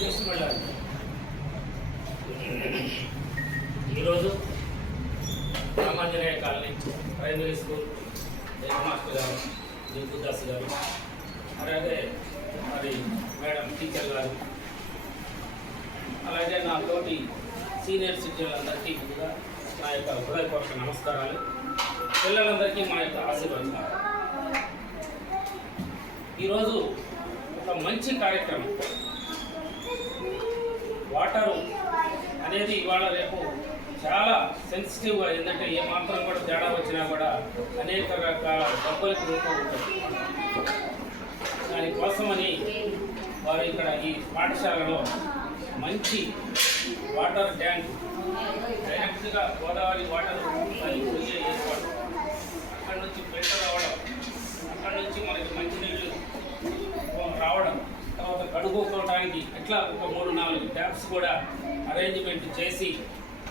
చేసి వెళ్ళాలి. ఈరోజు Ramanjaneya colony primary school head master గారు దిగుదాస్ గారు, అలాగే మరి మేడం టీచర్ గారు, అలాగే నా తోటి సీనియర్ సిటిజన్లందరికీ ముందుగా నా యొక్క హృదయపూర్వక నమస్కారాలు, పిల్లలందరికీ మా యొక్క ఆశీర్వచనాలు. ఈరోజు ఒక మంచి కార్యక్రమం. వాటరు అనేది ఇవాళ రేపు చాలా సెన్సిటివ్గా, ఏంటంటే ఏమాత్రం కూడా తేడా వచ్చినా కూడా అనేక రకాల డబ్బులకు రూపం ఉంటుంది. దానికోసమని వారు ఇక్కడ ఈ పాఠశాలలో మంచి వాటర్ ట్యాంక్ డైరెక్ట్గా గోదావరి వాటర్ పోయే ఏర్పాటు, అక్కడి నుంచి ఫిల్టర్ రావడం, అక్కడి నుంచి మనకి మంచినీళ్ళు రావడం, తర్వాత కడుక్కోవడానికి ఇట్లా ఒక 3-4 ట్యాప్స్ కూడా అరేంజ్మెంట్ చేసి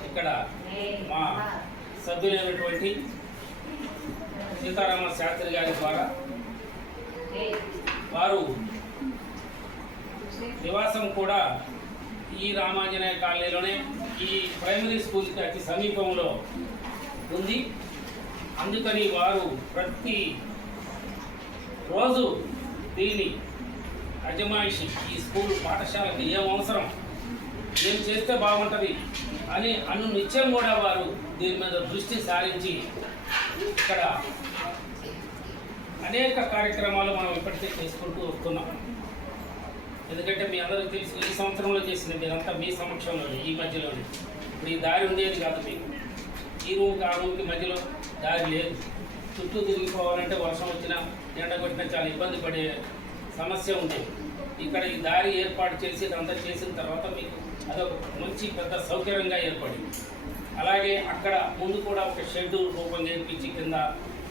ఇక్కడ మా సభ్యులైనటువంటి సీతారామ శాస్త్రి గారి ద్వారా వారు నివాసం కూడా ఈ రామాంజనేయ కాలనీలోనే ఈ ప్రైమరీ స్కూల్కి అతి సమీపంలో ఉంది. అందుకని వారు ప్రతి రోజు దీని అజమాయిషి, ఈ స్కూల్ పాఠశాలకి ఏం అవసరం, ఏం చేస్తే బాగుంటుంది అని నిత్యం కూడా వారు దీని మీద దృష్టి సారించి ఇక్కడ అనేక కార్యక్రమాలు మనం ఇప్పటికే చేసుకుంటూ వస్తున్నాం. ఎందుకంటే మీ అందరికీ తెలుసు, ఈ సంవత్సరంలో చేసింది మీరంతా మీ సమక్షంలోనే, ఈ మధ్యలోనే. ఇప్పుడు ఈ దారి ఉండేది కాదు మీకు, ఈ రూమ్కి ఆ రూమ్కి మధ్యలో దారి లేదు. చుట్టూ తిరిగిపోవాలంటే వర్షం వచ్చినా ఎండ కొట్టినా చాలా ఇబ్బంది పడే సమస్య ఉండేది. ఇక్కడ ఈ దారి ఏర్పాటు చేసి ఇదంతా చేసిన తర్వాత మీకు అదొక మంచి పెద్ద సౌకర్యంగా ఏర్పడింది. అలాగే అక్కడ ముందు కూడా ఒక షెడ్ రూపం చేయించి కింద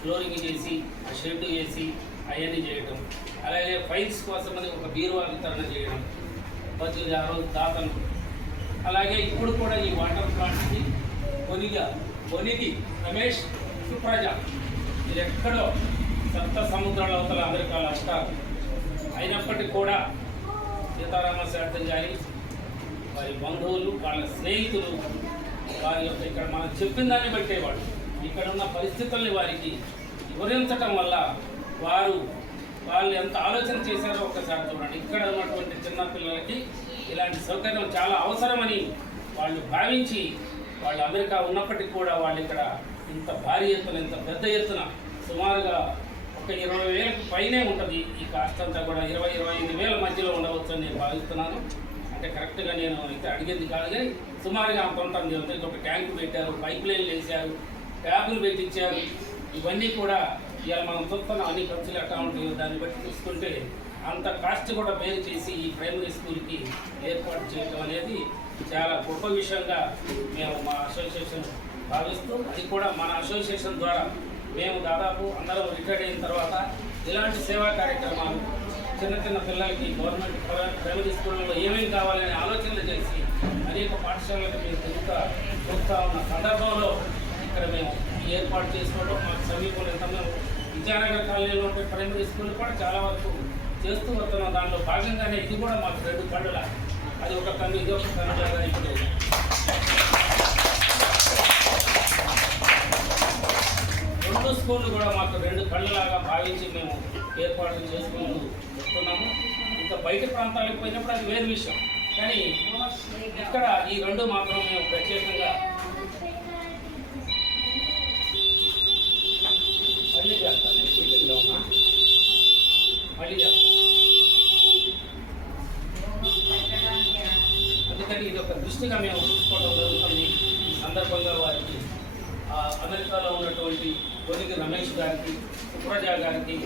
ఫ్లోరింగ్ చేసి ఆ షెడ్ వేసి అవన్నీ చేయటం, అలాగే ఫైల్స్ కోసమని ఒక బీరువా వితరణ చేయడం, బతులు ఆ రోజు దాతలు. అలాగే ఇప్పుడు కూడా ఈ వాటర్ ప్లాంట్కి కొనిగి రమేష్ సుప్రజ ఇది ఎక్కడో సప్త సముద్రాల అవతల అమెరికాలో వస్తారు. అయినప్పటికీ కూడా సీతారామ శాస్త్రి గారి వారి బంధువులు, వాళ్ళ స్నేహితులు వారి యొక్క ఇక్కడ మనం చెప్పిన దాన్ని బట్టేవాడు, ఇక్కడ ఉన్న పరిస్థితుల్ని వారికి వివరించటం వల్ల వాళ్ళు ఎంత ఆలోచన చేశారో ఒకసారి చూడండి. ఇక్కడ ఉన్నటువంటి చిన్నపిల్లలకి ఇలాంటి సౌకర్యం చాలా అవసరమని వాళ్ళు భావించి, వాళ్ళు అమెరికా ఉన్నప్పటికీ కూడా వాళ్ళు ఇక్కడ ఇంత భారీ ఎత్తున, ఇంత పెద్ద ఎత్తున సుమారుగా ఒక 20,000కు పైనే ఉంటుంది. ఈ కాస్ట్ అంతా కూడా 20-25,000 మధ్యలో ఉండవచ్చు అని నేను భావిస్తున్నాను. అంటే కరెక్ట్గా నేను అయితే అడిగింది కాదు, కానీ సుమారుగా అంత ఉంటుంది. ఒక ట్యాంకు పెట్టారు, పైప్ లైన్లు వేసారు, ట్యాపులు పెట్టించారు. ఇవన్నీ కూడా ఇవాళ మనం చూస్తున్నాం, అన్ని ఖర్చులు ఎట్లా ఉంటాయో దాన్ని బట్టి చూసుకుంటే అంత కాస్ట్ కూడా పేరు చేసి ఈ ప్రైమరీ స్కూల్కి ఏర్పాటు చేయడం అనేది చాలా గొప్ప విషయంగా మేము మా అసోసియేషన్ భావిస్తూ, అది కూడా మన అసోసియేషన్ ద్వారా మేము దాదాపు అందరం రిటైర్డ్ అయిన తర్వాత ఇలాంటి సేవా కార్యక్రమాలు చిన్న పిల్లలకి గవర్నమెంట్ ప్రైమరీ స్కూళ్ళలో ఏమేమి కావాలనే ఆలోచనలు చేసి అనేక పాఠశాలలకు మేము చూస్తూ ఉన్న సందర్భంలో ఇక్కడ మేము ఏర్పాటు చేసుకోవడం, మాకు సమీపంలో మేము విజయనగర్ కాలనీలో ఉండే ప్రైమరీ స్కూల్ కూడా చాలా వరకు చేస్తూ వస్తున్నాం. దాంట్లో భాగంగానే ఇది కూడా మాకు 2 కళ్ళులా, అది ఒక కన్ను, ఇది ఒక కన్నులాగా ఇప్పుడు 2 స్కూళ్ళు కూడా మాకు 2 కళ్ళలాగా భావించి మేము ఏర్పాట్లు చేసుకుంటూ వస్తున్నాము. ఇంకా బయట ప్రాంతాలకు పోయినప్పుడు అది వేరు విషయం, కానీ ఇక్కడ ఈ 2 మాత్రం మేము ప్రత్యేకంగా మళ్ళీ చేస్తాను. అందుకని ఇది ఒక దృష్టిగా మేము చూసుకోవడం జరుగుతుంది. ఈ సందర్భంగా వారికి అమెరికాలో ఉన్నటువంటి కొనిగి రమేష్ గారికి, సుప్రజ గారికి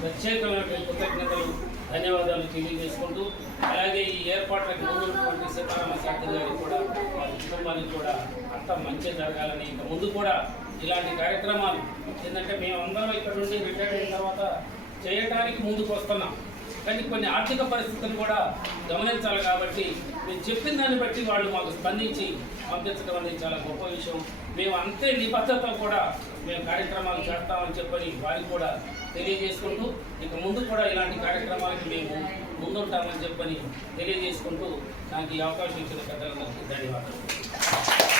ప్రత్యేకమైనటువంటి కృతజ్ఞతలు, ధన్యవాదాలు తెలియజేసుకుంటూ, అలాగే ఈ ఏర్పాట్లకు ముందున్నటువంటి సీతారామ శాస్త్రి గారికి కూడా, వారి కుటుంబానికి కూడా అంతా మంచి జరగాలని, ఇంకా ముందు కూడా ఇలాంటి కార్యక్రమాలు ఏంటంటే మేమందరం ఇక్కడ నుండి రిటైర్ అయిన తర్వాత చేయడానికి ముందుకు వస్తున్నాం. కానీ కొన్ని ఆర్థిక పరిస్థితులు కూడా గమనించాలి. కాబట్టి మేము చెప్పిన దాన్ని బట్టి వాళ్ళు మాకు స్పందించి పంపించడం అనేది చాలా గొప్ప విషయం. మేము అంతే నిబద్ధతతో కూడా మేము కార్యక్రమాలు చేస్తామని చెప్పని వారికి కూడా తెలియజేసుకుంటూ, ఇక ముందు కూడా ఇలాంటి కార్యక్రమాలకి మేము ముందుంటామని చెప్పని తెలియజేసుకుంటూ నాకు ఈ అవకాశం ఇచ్చిన పెద్దలందరికీ ధన్యవాదాలు.